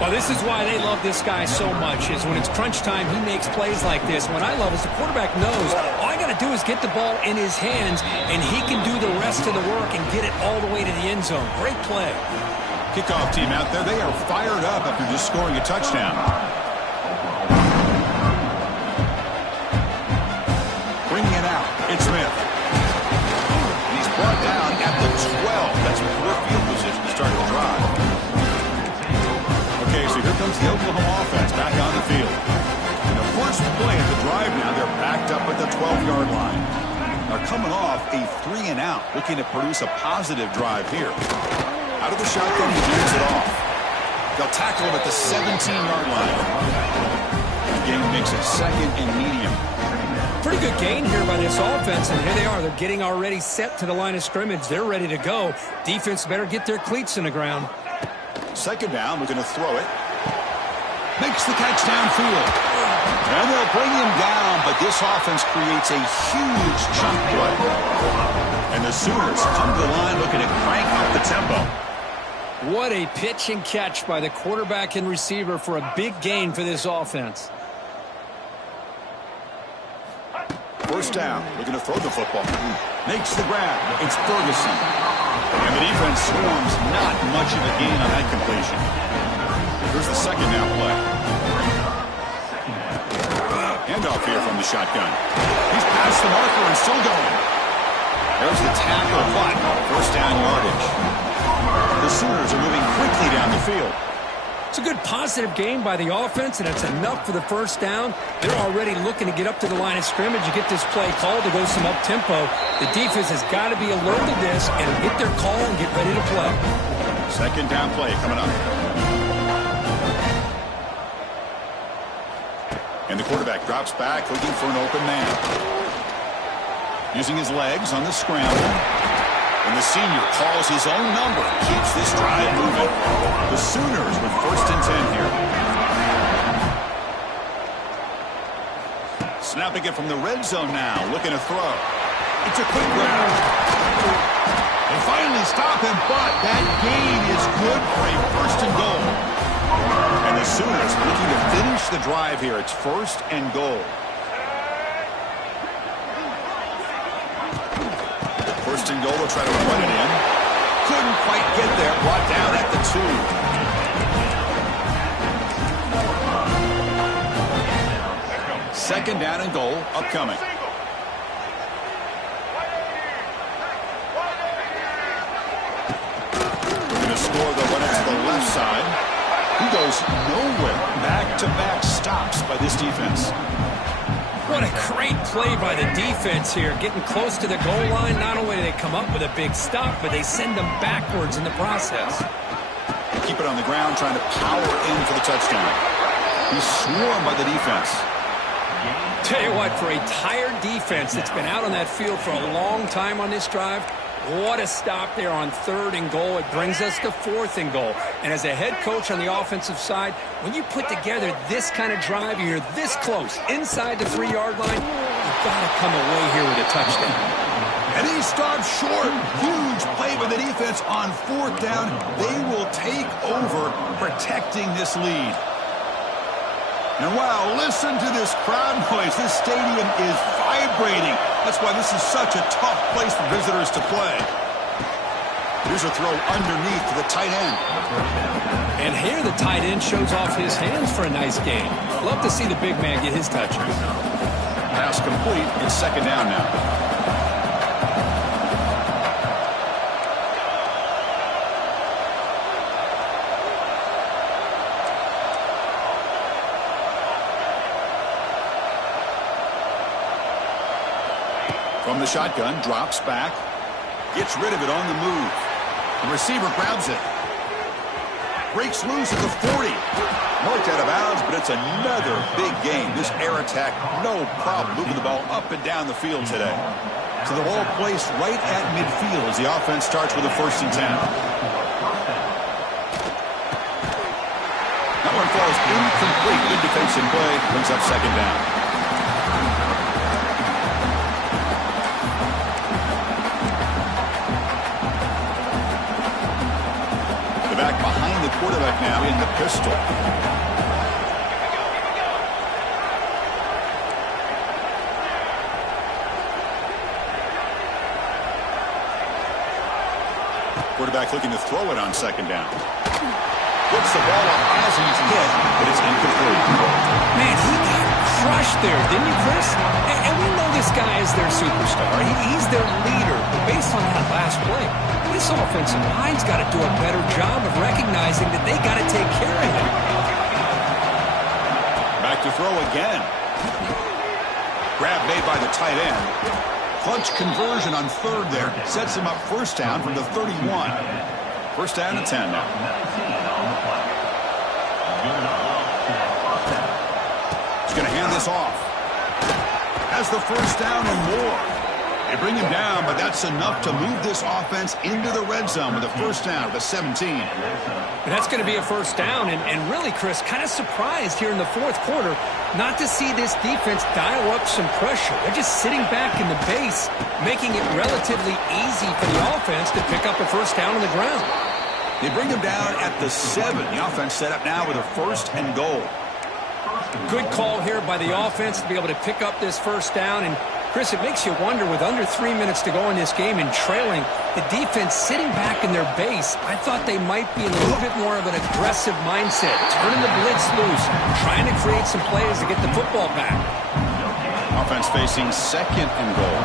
Well, this is why they love this guy so much, is when it's crunch time, he makes plays like this. What I love is the quarterback knows all I got to do is get the ball in his hands, and he can do the rest of the work and get it all the way to the end zone. Great play. Kickoff team out there, they are fired up after just scoring a touchdown. Bringing it out, it's Smith. And he's brought down at the 12. That's poor field position to start the drive. Okay, so here comes the Oklahoma offense back on the field. And the first play of the drive now, they're backed up at the 12-yard line. They're coming off a 3-and-out, looking to produce a positive drive here. Out of the shotgun, he hands it off. They'll tackle him at the 17-yard line. The game makes it second and medium. Pretty good gain here by this offense, and here they are. They're getting already set to the line of scrimmage. They're ready to go. Defense better get their cleats in the ground. Second down, we're going to throw it. Makes the catch downfield. And they'll bring him down, but this offense creates a huge chunk play. And the Sooners come to the line looking to crank up the tempo. What a pitch and catch by the quarterback and receiver for a big gain for this offense. First down, looking to throw the football. Makes the grab. It's Ferguson. And the defense swarms, not much of a gain on that completion. Here's the second down play. Handoff here from the shotgun. He's past the marker and still going. There's the tackle, but first down yardage. The Sooners are moving quickly down the field. It's a good positive game by the offense, and it's enough for the first down. They're already looking to get up to the line of scrimmage and get this play called to go some up-tempo. The defense has got to be alert to this and get their call and get ready to play. Second down play coming up. And the quarterback drops back looking for an open man. Using his legs on the scramble. And the senior calls his own number. Keeps this drive moving. The Sooners with first and 10 here. Snapping it from the red zone now. Looking to throw. It's a quick grab. They finally stop him, but that gain is good for a first and goal. And the Sooners looking to finish the drive here. It's first and goal. First and goal, they'll try to run it in. Couldn't quite get there. Brought down at the 2. Second down and goal upcoming. We're going to score the runner to the left side. He goes nowhere. Back-to-back stops by this defense. What a great play by the defense here. Getting close to the goal line, not only do they come up with a big stop, but they send them backwards in the process. Keep it on the ground, trying to power in for the touchdown. He's swarmed by the defense. Tell you what, for a tired defense that's been out on that field for a long time on this drive, what a stop there on 3rd and goal. It brings us to 4th and goal. And as a head coach on the offensive side, when you put together this kind of drive, you're this close, inside the 3-yard line, you've got to come away here with a touchdown. And he stops short. Huge play by the defense on 4th down. They will take over protecting this lead. And wow, listen to this crowd noise. This stadium is vibrating. That's why this is such a tough place for visitors to play. Here's a throw underneath to the tight end. And here the tight end shows off his hands for a nice gain. Love to see the big man get his touches. Pass complete. It's 2nd down now. From the shotgun, drops back, gets rid of it on the move. The receiver grabs it. Breaks loose at the 40. Marked out of bounds, but it's another big game. This air attack, no problem moving the ball up and down the field today. So the ball placed right at midfield as the offense starts with a 1st and 10. That one falls incomplete. Good defensive play. Brings up 2nd down. Back behind the quarterback now in the pistol. Quarterback looking to throw it on 2nd down. Puts the ball up as he's hit, but it's incomplete. Man, he got crushed there, didn't you, Chris? And we know this guy is their superstar. He's their leader. But based on that last play, this offensive line's got to do a better job of recognizing that they got to take care of him. Back to throw again. Grab made by the tight end. Clutch conversion on 3rd there. Sets him up 1st down from the 31. 1st down and 10 now. He's going to hand this off. Has the 1st down and more. They bring him down, but that's enough to move this offense into the red zone with a 1st down at the 17. And that's going to be a 1st down, and really, Chris, kind of surprised here in the 4th quarter not to see this defense dial up some pressure. They're just sitting back in the base, making it relatively easy for the offense to pick up a 1st down on the ground. They bring him down at the 7. The offense set up now with a 1st and goal. Good call here by the offense to be able to pick up this 1st down. And, Chris, it makes you wonder, with under 3 minutes to go in this game and trailing, the defense sitting back in their base, I thought they might be in a little bit more of an aggressive mindset, turning the blitz loose, trying to create some plays to get the football back. Offense facing 2nd and goal.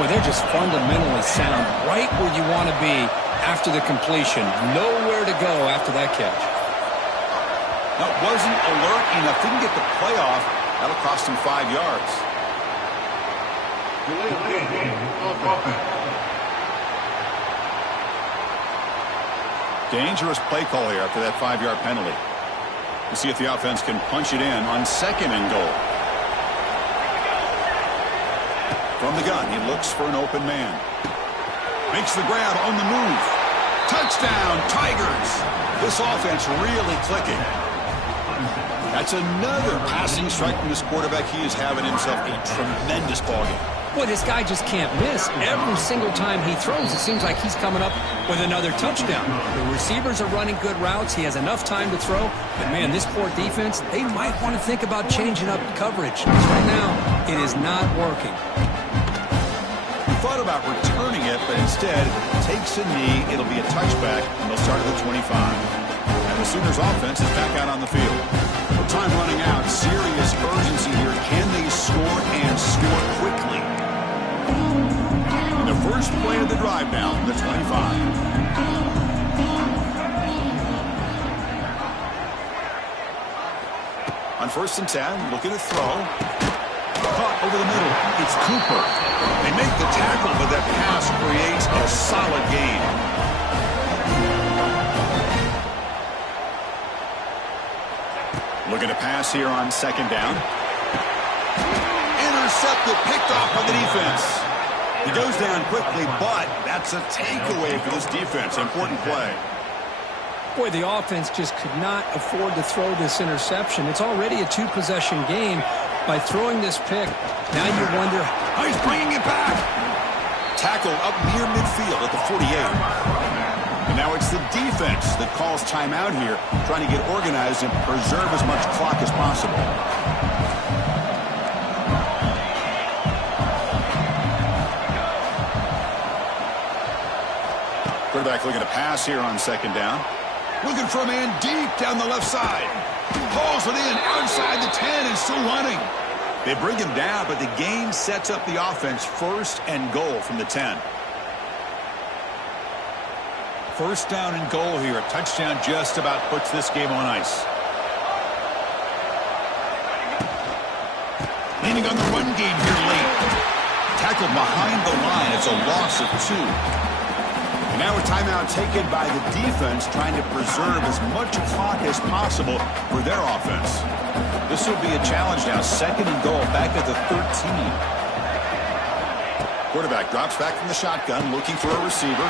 Well, they're just fundamentally sound, right where you want to be after the completion. Nowhere to go after that catch. That wasn't alert enough. Didn't get the play off. That'll cost him 5 yards. Dangerous play call here after that 5-yard penalty. We'll see if the offense can punch it in on 2nd and goal. From the gun, he looks for an open man. Makes the grab on the move. Touchdown, Tigers. This offense really clicking. That's another passing strike from this quarterback. He is having himself a tremendous ballgame. Boy, this guy just can't miss. Every single time he throws, it seems like he's coming up with another touchdown. The receivers are running good routes. He has enough time to throw. But, man, this poor defense, they might want to think about changing up coverage. Because right now, it is not working. He thought about returning it, but instead takes a knee. It'll be a touchback, and they'll start at the 25. And the Sooners offense is back out on the field. With time running out, serious urgency here. Can they score and score quickly? In the first play of the drive now, the 25. first and 10, looking to throw. Caught over the middle. It's Cooper. They make the tackle, but that pass creates a solid gain. Looking to pass here on second down. Intercepted, picked off by the defense. He goes down quickly, but that's a takeaway for this defense. Important play. Boy, the offense just could not afford to throw this interception. It's already a two-possession game. By throwing this pick, now you wonder. Oh, he's bringing it back. Tackle up near midfield at the 48. And now it's the defense that calls timeout here, trying to get organized and preserve as much clock as possible. Quarterback looking to pass here on second down. Looking for a man deep down the left side. Pulls it in outside the 10 and still running. They bring him down, but the game sets up the offense first and goal from the 10. First down and goal here. A touchdown just about puts this game on ice. Leaning on the run game here late. Tackled behind the line. It's a loss of 2. And now a timeout taken by the defense, trying to preserve as much clock as possible for their offense. This will be a challenge now. Second and goal back at the 13. Quarterback drops back from the shotgun, looking for a receiver.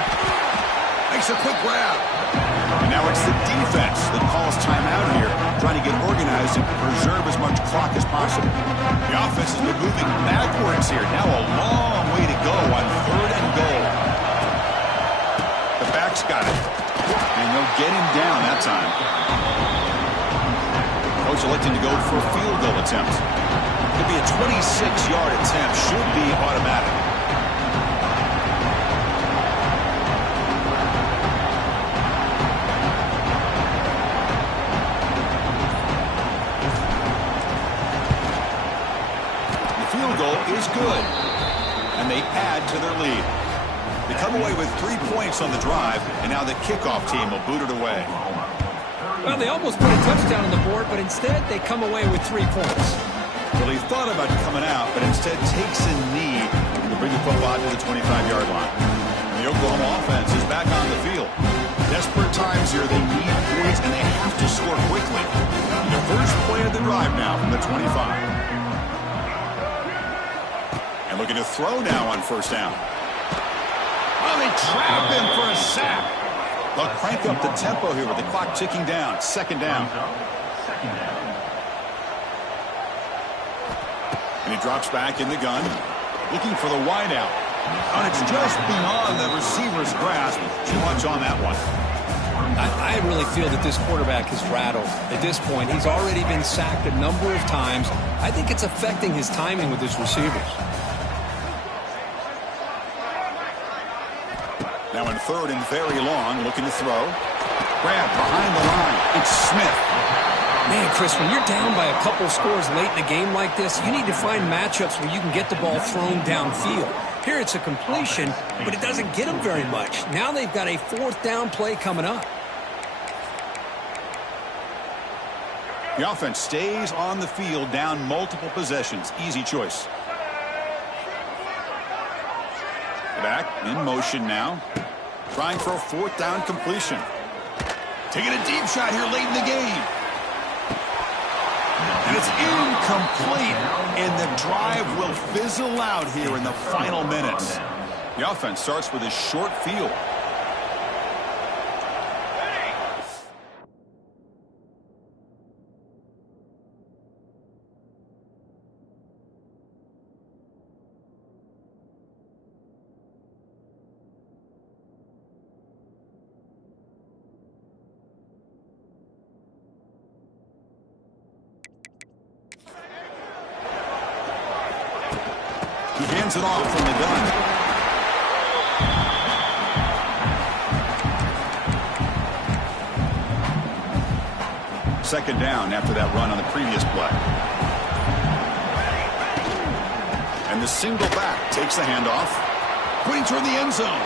Makes a quick grab. And now it's the defense that calls timeout here, trying to get organized and preserve as much clock as possible. The offense has been moving backwards here. Now a long way to go on third and goal. The back's got it. And they'll get him down that time. Coach electing to go for a field goal attempt. Could be a 26-yard attempt. Should be automatic. The field goal is good. And they add to their lead. They come away with 3 points on the drive, and now the kickoff team will boot it away. Well, they almost put a touchdown on the board, but instead they come away with 3 points. Well, he thought about coming out, but instead takes a knee to bring the football to the 25-yard line. The Oklahoma offense is back on the field. Desperate times here. They need points, and they have to score quickly. The first play of the drive now from the 25. And looking to throw now on first down. Oh, they trap him for a sack. They'll crank up the tempo here with the clock ticking down. Second down. And he drops back in the gun, looking for the wideout. And it's just beyond the receiver's grasp. Too much on that one. I really feel that this quarterback is rattled. At this point, he's already been sacked a number of times. I think it's affecting his timing with his receivers. Now in third and very long, looking to throw. Grab behind the line. It's Smith. Man, Chris, when you're down by a couple scores late in a game like this, you need to find matchups where you can get the ball thrown downfield. Here it's a completion, but it doesn't get them very much. Now they've got a fourth down play coming up. The offense stays on the field, down multiple possessions. Easy choice. Back in motion now. Trying for a fourth down completion. Taking a deep shot here late in the game. And it's incomplete. And the drive will fizzle out here in the final minutes. The offense starts with a short field. He hands it off from the gun. Second down after that run on the previous play. And the single back takes the handoff. Pointing toward the end zone.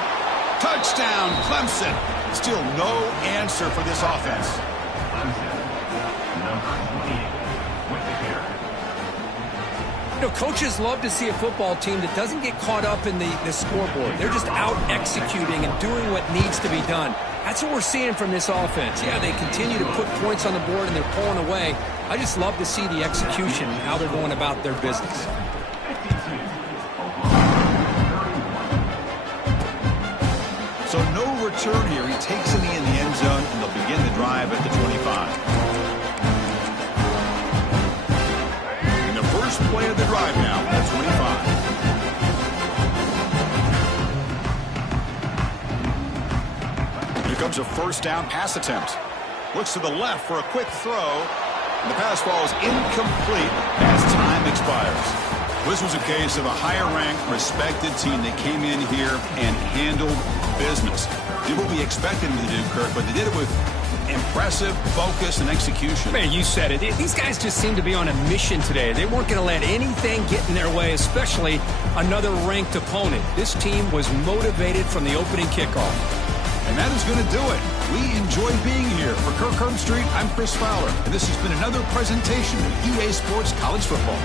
Touchdown, Clemson. Still no answer for this offense. Clemson, number 28, with the You know, coaches love to see a football team that doesn't get caught up in the scoreboard. They're just out executing and doing what needs to be done. That's what we're seeing from this offense. Yeah, they continue to put points on the board and they're pulling away. I just love to see the execution and how they're going about their business. So no return here. He takes it in the end zone, and they'll begin the drive at the 25. First play of the drive now at 25. Here comes a first down pass attempt. Looks to the left for a quick throw. And the pass falls incomplete as time expires. This was a case of a higher-ranked, respected team that came in here and handled business. Did what we expected them to do, Kirk, but they did it with impressive focus and execution. Man, you said it. These guys just seem to be on a mission today. They weren't going to let anything get in their way, especially another ranked opponent. This team was motivated from the opening kickoff. And that is going to do it. We enjoy being here. For Kirk Herbstreit, I'm Chris Fowler, and this has been another presentation of EA Sports College Football.